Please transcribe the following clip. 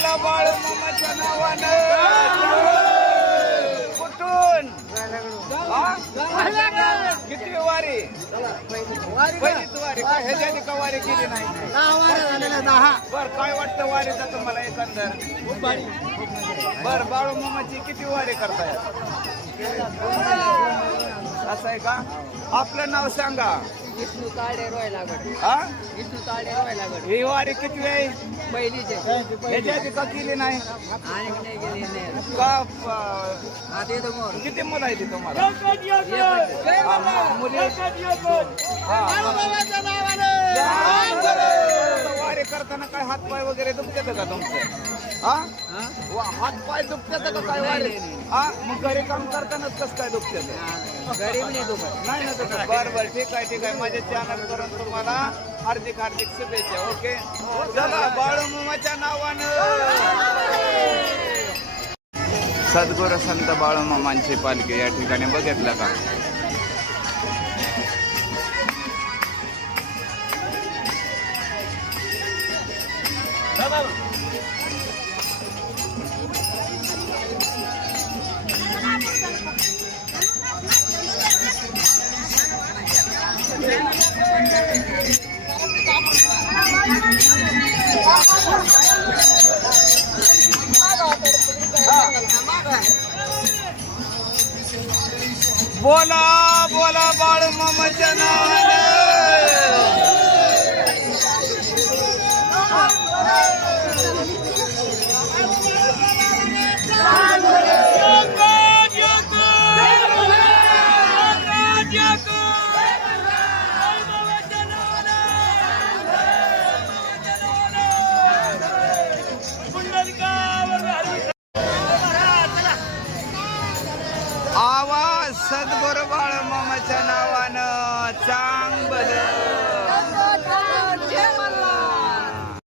बोला बाळू मामाच्या नावानं. कुठून हा? किती वारी पहिलीच वारी का ह्याच्या आधी का वारी केली नाही? 10 बर काय वाटतं वारीचा तुम्हाला एकंदर? बर बाळू मामाची किती वारी करताय? असं आहे का? आपलं नाव सांगा. विष्णू ताडे रोय लागड. हा विष्णू ताडे रोय लागड. ही वारी किती आहे? पहिलीचे ह्याच्या आधी का केली नाही? आणि नाही गेली नाही. का आता येतो मोर. किती मुलं आहे ती तुम्हाला? मुली वारी करताना काय हातपाय वगैरे दुखतात का तुमचं? हा हातपाय दुखतात का काय वारी? हा मग घरी काम करतानाच कसं काय दुखतात? गरीब नाही दुखत. नाही ना तसं. बरं बरं ठीक आहे ठीक आहे. माझ्या चॅनल करून तुम्हाला हार्दिक हार्दिक शुभेच्छा. ओके चला बाळू मामाच्या नावानं. सद्गुरू संत बाळू मामांची पालखी या ठिकाणी बघितलं का? बोला बोला बाळू मामाच्या नावानं. आवाज सद्गुरू बाळू मामाच्या नावानं.